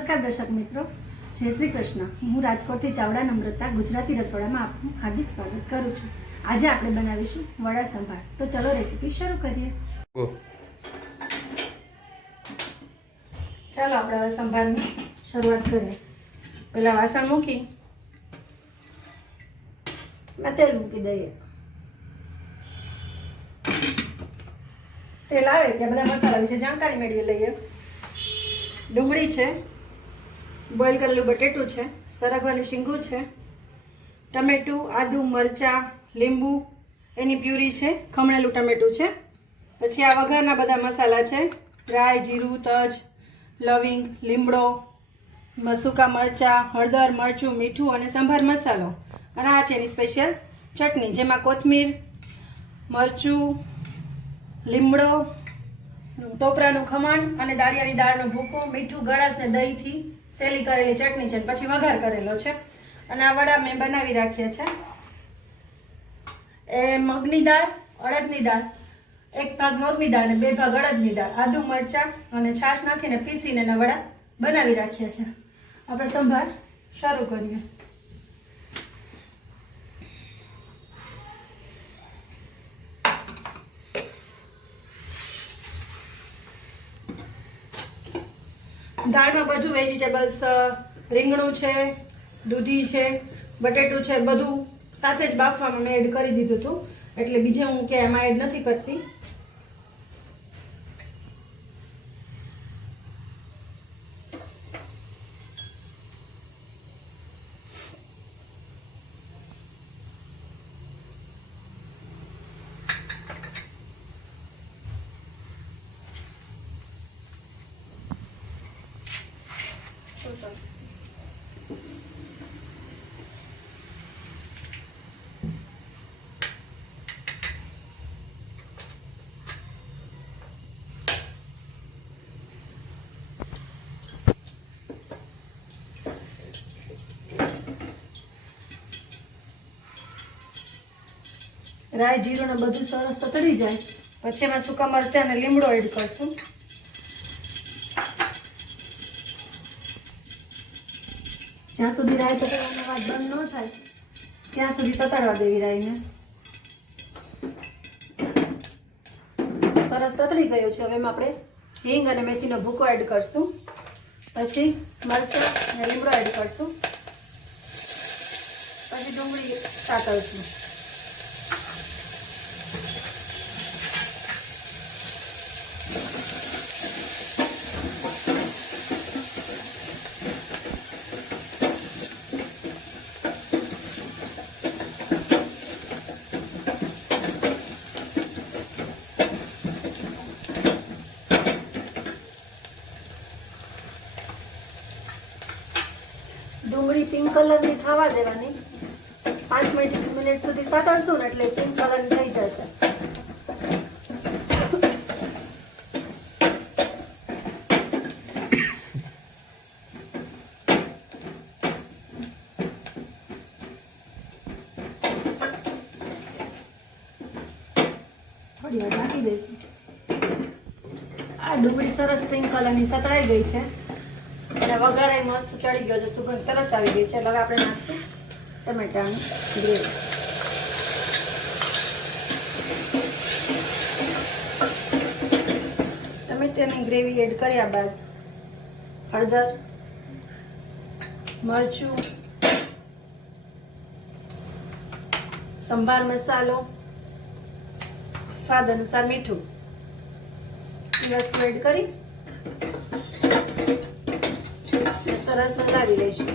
નમસ્કાર દર્શક મિત્રો. જય શ્રી કૃષ્ણ. હું રાજકોટથી ચાવડા નમ્રતા ગુજરાતી રસોડામાં આપનું હાર્દિક સ્વાગત કરું છું. આજે આપણે બનાવીશું વડા સંભાર. તો ચલો રેસીપી શરૂ કરીએ. ચાલો આપણે હવે સંભારની શરૂઆત કરીએ. પહેલાં વાસણ મૂકી મેં તેલ મૂકી દઈએ. તેલ આવે ત્યાં બધા મસાલા વિશે જાણકારી મેળવી લઈએ. ડુંગળી છે બોઇલ કરેલું બટેટું છે, સરગવાની શીંગું છે, ટમેટું, આદુ, મરચાં, લીંબુ, એની પ્યુરી છે, ખમણેલું ટમેટું છે. પછી આ વઘારના બધા મસાલા છે ડ્રાય જીરું, તજ, લવિંગ, લીમડો સૂકા મરચાં, હળદર, મરચું, મીઠું અને સંભાર મસાલો. અને આ છે એની સ્પેશિયલ ચટણી, જેમાં કોથમીર, મરચું, લીમડો, ટોપરાનું ખમણ અને દાળિયાની દાળનો ભૂકો, મીઠું, ગળાશ ને દહીંથી સેલી કરેલી ચટણી છે પછી વઘાર કરેલો છે. અને આ વડા મેં બનાવી રાખ્યા છે. એ મગની દાળ, અડદની દાળ, એક ભાગ મગની દાળ અને બે ભાગ અડદની દાળ. આદુ મરચાં અને છાશ નાખીને પીસીને એના વડા બનાવી રાખ્યા છે. આપણે સંભાર શરૂ કરીએ. દાળમાં બધું વેજીટેબલ્સ રીંગણું છે, દૂધી છે, બટેટું છે, બધું સાથે જ બાફવામાં મેં એડ કરી દીધું હતું. એટલે બીજે હું કે એમાં એડ નથી કરતી. રાઈ જીરું ને બધું સરસ તો તળી જાય. પછી એમાં સૂકા મરચાં અને લીમડો એડ કરશું. જ્યાં સુધી રાઈ તતડવાનો વાત બંધ ન થાય, ત્યાં સુધી તતડવા દેવી રાઈને સરસ તતળી ગયું છે. હવે એમાં આપણે હિંગ અને મેથીનો ભૂકો એડ કરશું. પછી મરચાં અને લીમડો એડ કરશું. પછી ડુંગળી સાતળશું ડુંગળી પિંક કલરની થવા દેવાની. પાંચ મિનિટ સુધી સાતળશું ને એટલે પિંક કલરની થઈ જશે. આ ડુંગળી સરસ પિંક કલરની સતળાઈ ગઈ છે. અને એ મસ્ત ચડી ગયો છે. સુગંધ સરસ આવી ગઈ છે. હવે આપણે નાખશું ટમેટાની ગ્રેવી. એડ કર્યા બાદ હળદર, મરચું, સંભાર મસાલો, સ્વાદ અનુસાર મીઠું. એ એડ કરી. સરસ હલાવી લઈશું.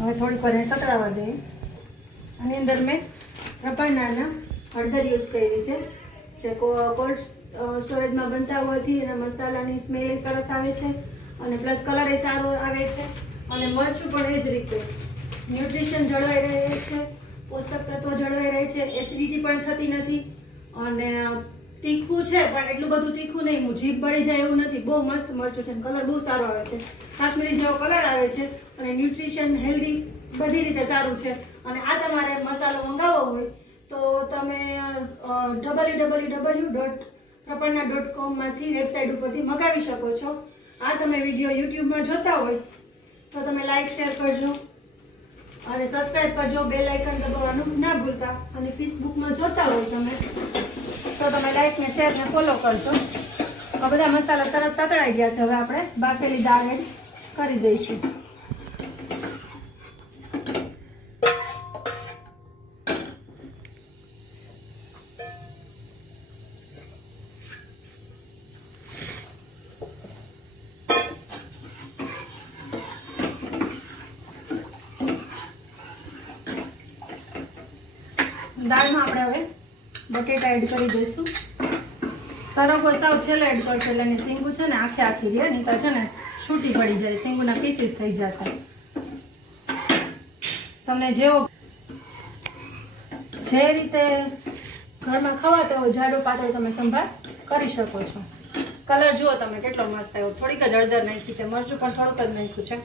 હવે થોડીક વાર સતળાવા દઈએ આની અંદર મેં પ્રપણનાના હળદર યુઝ કરી છે. જે કોલ્ડ સ્ટોરેજમાં બનતા હોવાથી એના મસાલાની સ્મેલ સરસ આવે છે અને પ્લસ કલર એ સારો આવે છે. અને મરચું પણ એ જ રીતે. ન્યુટ્રિશન જળવાઈ રહે છે, પોષક તત્વો જળવાઈ રહે છે એસિડિટી પણ થતી નથી. અને તીખું છે, પણ એટલું બધું તીખું નહીં. હું જીભ બળી જાય એવું નથી. બહુ મસ્ત મરચું છે કલર બહુ સારો આવે છે. કાશ્મીરી જેવો કલર આવે છે અને ન્યુટ્રિશન હેલ્ધી બધી રીતે સારું છે. અને આ તમારે મસાલો મંગાવવો હોય તો તમે W W W dot Prapanna dot કોમમાંથી website ઉપરથી મગાવી શકો છો. આ તમે વીડિયો યુટ્યુબમાં જોતા હોય તો તમે લાઈક શેર કરજો. અને સબસ્ક્રાઇબ કરજો બેલ આઇકન દબાવવાનું ના ભૂલતા. અને ફેસબુકમાં જોતા હોય તમે, તો તમે લાઈક ને શેર ફોલો કરજો. આ બધા મસાલા સરસ તકડાઈ ગયા છે. હવે આપણે બાફેલી દાળ એડ કરી દઈશું. દાળમાં આપણે હવે બટેટા એડ કરી દઈશું. સરગવો સાવ છેલ્લે એડ કરશે એટલે એની સિંગુ છે ને આખે આખી રહે નહીં છે ને છૂટી પડી જાય, સિંગુના પીસીસ થઈ જશે. તમને જેવો જે રીતે ઘરમાં ખવાતો હોય જાડો પાતળો તમે સંભાળ કરી શકો છો. કલર જુઓ તમે કેટલો મસ્ત આવ્યો. થોડીક જ હળદર નાખી છે, મરચું પણ થોડુંક જ નાખ્યું છે.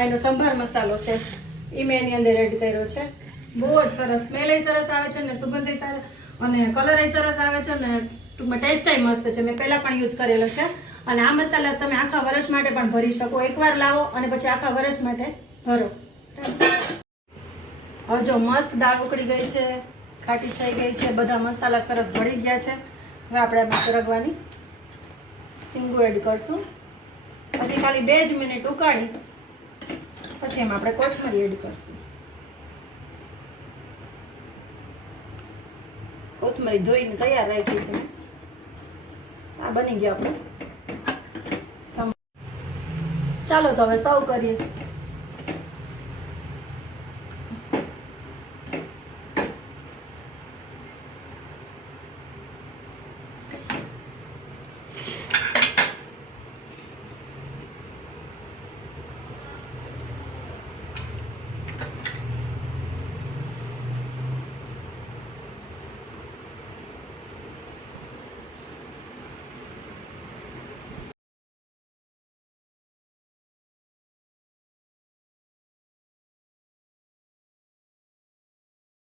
એનો સંભાર મસાલો છે. એ મેં અંદર એડ કર્યો છે. બહુ જ સરસ. સ્મેલ સરસ આવે છે ને સુગંધ સરસ અને કલર સરસ આવે છે ને ટૂંકમાં ટેસ્ટ મસ્ત છે. મેં પહેલાં પણ યુઝ કરેલો છે. અને આ મસાલા તમે આખા વર્ષ માટે પણ ભરી શકો. એકવાર લાવો અને પછી આખા વર્ષ માટે ભરો. હવે જો મસ્ત દાળ ઉકળી ગઈ છે, ખાટી થઈ ગઈ છે. બધા મસાલા સરસ ભળી ગયા છે. હવે આપણે આમાં સરગવાની સિંગુ એડ કરશું. પછી ખાલી બે જ મિનિટ ઉકાળી. પછી એમાં આપણે કોથમરી એડ કરશું. કોથમરી ધોઈને તૈયાર રાખી છે. આ બની ગયો આપણે. ચાલો તો હવે સૌ કરીએ.